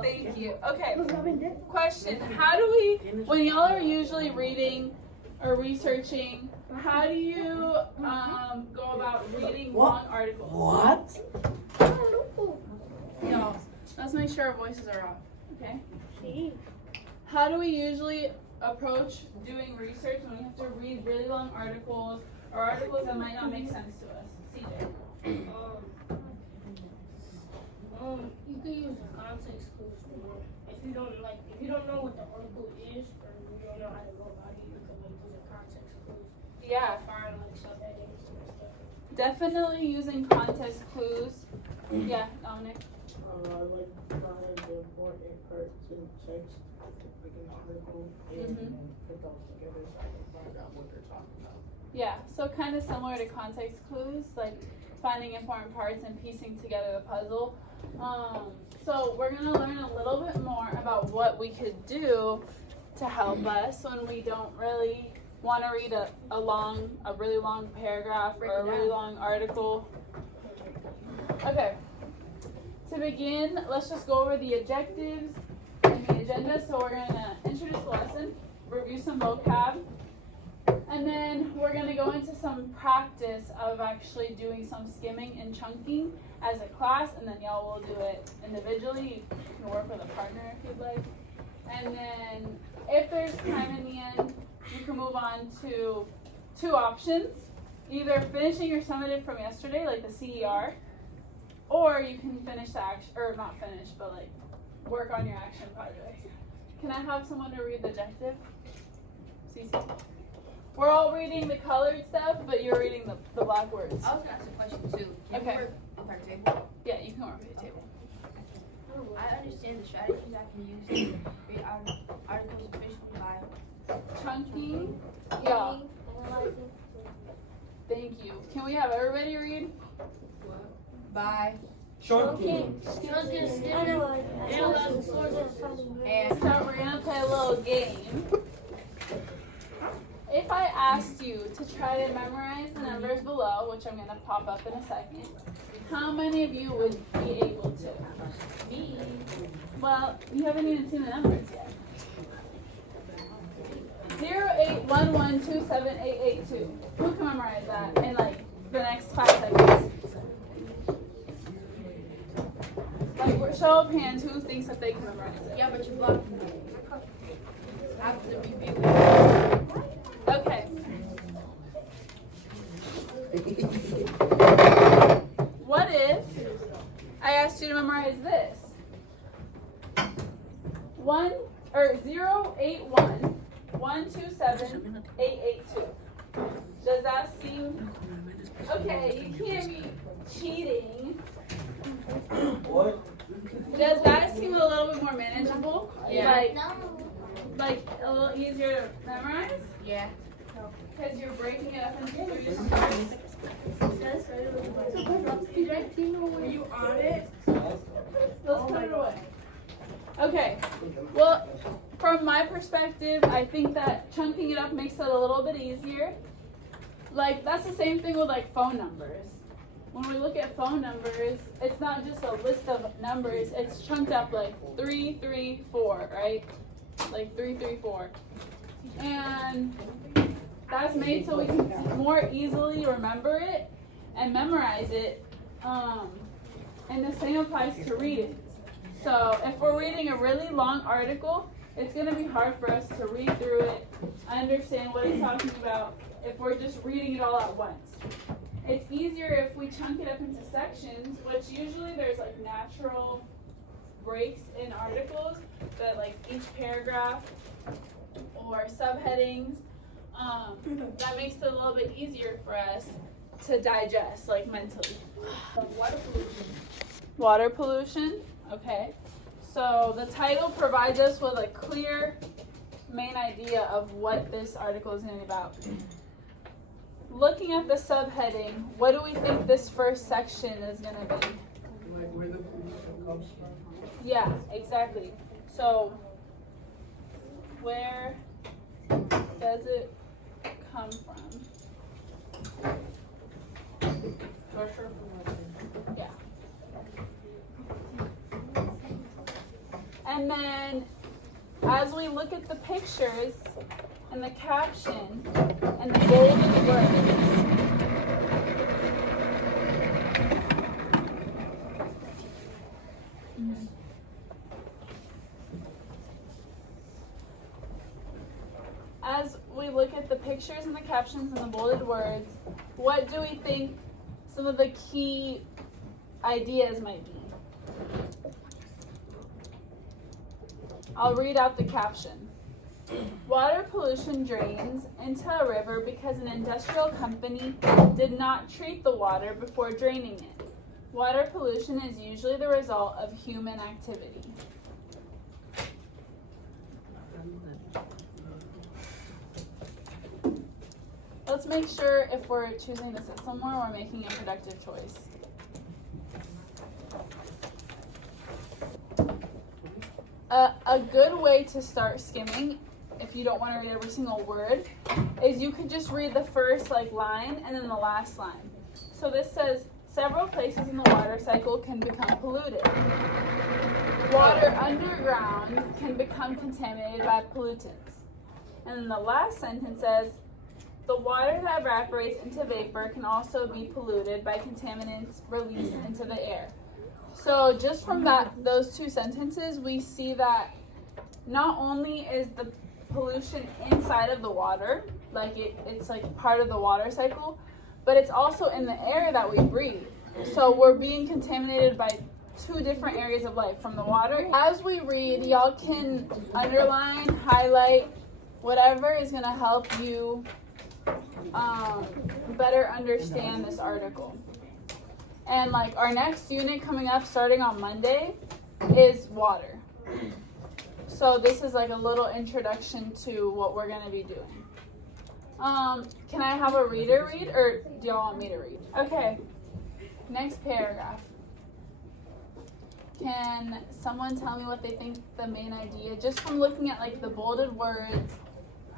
Thank you. Okay. Question: how do we, when y'all are usually reading or researching, how do you go about reading long articles? What? No. Let's make sure our voices are off. Okay. How do we usually approach doing research when we have to read really long articles or articles that might not make sense to us? CJ. You can use the context clues for it. If you don't know what the article is, or you don't know how to go about it, you can use the context clues. Yeah. Find subheadings and stuff. Definitely using context clues. Yeah, Dominic. Like find the important parts in text, like an article, and put those together so I can find out what they're talking about. Yeah, so kind of similar to context clues, like finding important parts and piecing together the puzzle. So we're going to learn a little bit more about what we could do to help us when we don't really want to read a really long paragraph or a really long article. Okay, to begin, let's just go over the objectives and the agenda. So we're going to introduce the lesson, review some vocab, and then we're going to go into some practice of actually doing some skimming and chunking as a class, and then y'all will do it individually. You can work with a partner if you'd like. And then if there's time in the end, you can move on to two options. Either finishing your summative from yesterday, like the CER, or you can finish the action, or not finish, but like work on your action project. Can I have someone to read the objective? Cece? We're all reading the colored stuff, but you're reading the black words. I was gonna ask a question too. Can Okay. you work with our table? Yeah, you can work with the table. I understand the strategies I can use to read articles efficiently by Chunking. Yeah. Thank you. Can we have everybody read? by Chunking. and So we're gonna play a little game. If I asked you to try to memorize the numbers below, which I'm gonna pop up in a second, how many of you would be able to? Me. Well, you haven't even seen the numbers yet. 081127882. Who can memorize that in like the next 5 seconds? Like, show of hands, who thinks that they can memorize it? yeah, but you blocked me. I have to review it. Okay. What if I asked you to memorize this? 081127882. Does that seem okay? You can't be cheating. What? Does that seem a little bit more manageable? Yeah. Like a little easier to memorize? Yeah. Because you're breaking it up into 3 different parts. Are you on it? Let's put it away. Okay. Well, from my perspective, I think that chunking it up makes it a little bit easier. Like, that's the same thing with like phone numbers. When we look at phone numbers, it's not just a list of numbers, it's chunked up like 334, right? Like 334. And that's made so we can more easily remember it and memorize it. And the same applies to reading. So if we're reading a really long article, it's going to be hard for us to read through it, understand what it's talking about if we're just reading it all at once. It's easier if we chunk it up into sections, which usually there's like natural breaks in articles that like each paragraph or subheadings, that makes it a little bit easier for us to digest, like mentally. Water pollution. Water pollution, okay. So the title provides us with a clear main idea of what this article is going to be about. Looking at the subheading, what do we think this first section is going to be? Like where the pollution comes from. Yeah, exactly. So, where does it come from? Yeah. And then as we look at the pictures and the caption and the bolded words, as we look at the pictures and the captions and the bolded words, what do we think some of the key ideas might be? I'll read out the caption. Water pollution drains into a river because an industrial company did not treat the water before draining it. Water pollution is usually the result of human activity. Let's make sure if we're choosing to sit somewhere, we're making a productive choice. A good way to start skimming, if you don't want to read every single word, is you could just read the first line and then the last line. So this says, several places in the water cycle can become polluted. Water underground can become contaminated by pollutants. And then the last sentence says, the water that evaporates into vapor can also be polluted by contaminants released into the air. So just from those two sentences, we see that not only is the pollution inside of the water, it's part of the water cycle, but it's also in the air that we breathe. So we're being contaminated by two different areas of life from the water. As we read, y'all can underline, highlight, whatever is going to help you better understand this article. And our next unit coming up starting on Monday is water. So this is a little introduction to what we're going to be doing. Can I have a reader read, or do y'all want me to read? Okay, next paragraph. Can someone tell me what they think the main idea, just from looking at the bolded words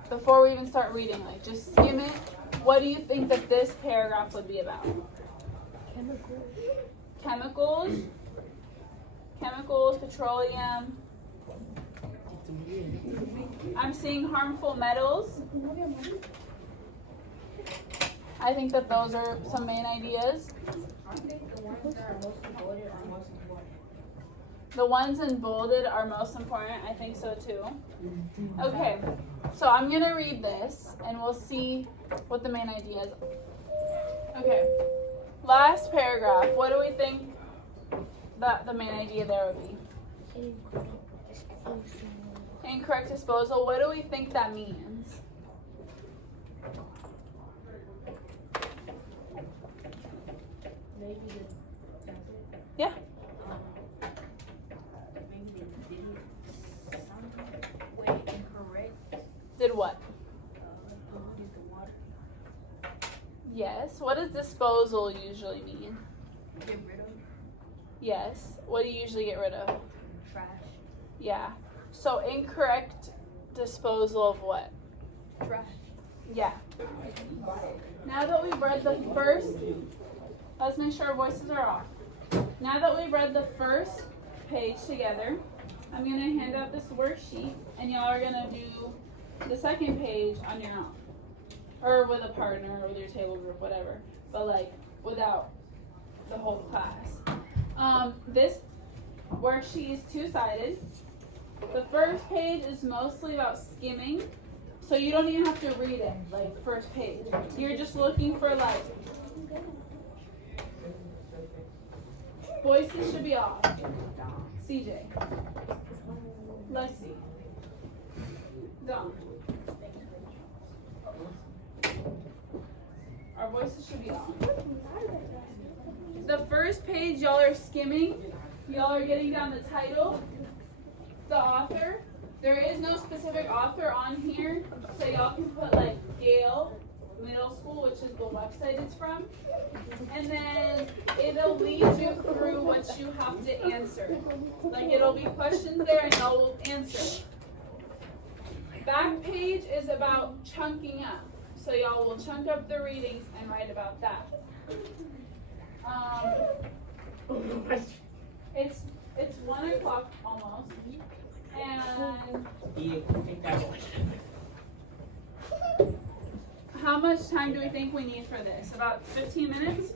before we even start reading, just skim it. What do you think that this paragraph would be about? Chemicals, petroleum. I'm seeing harmful metals. I think that those are some main ideas. The ones in bolded are most important. I think so too. Okay, so I'm going to read this and we'll see what the main idea is. Okay, last paragraph. What do we think that the main idea there would be? Incorrect disposal. What do we think that means? Yeah. Did what? Yes. What does disposal usually mean? Get rid of. Yes. What do you usually get rid of? Trash. Yeah. So incorrect disposal of what? Trash. Yeah. Now that we've read the first, let's make sure our voices are off. Now that we've read the first page together, I'm going to hand out this worksheet and y'all are going to do the second page on your own. Or with a partner or with your table group, whatever. But without the whole class. This worksheet is two-sided. The first page is mostly about skimming. So you don't even have to read it, first page. You're just looking for voices should be off. CJ. Lexi. Dom. Our voices should be on. The first page, y'all are skimming. Y'all are getting down the title, the author. There is no specific author on here, so y'all can put Gale Middle School, which is the website it's from. And then it'll lead you through what you have to answer. It'll be questions there and y'all will answer. Back page is about chunking up. So y'all will chunk up the readings and write about that. It's 1 o'clock almost. Yeah, take that one. How much time do we think we need for this? About 15 minutes?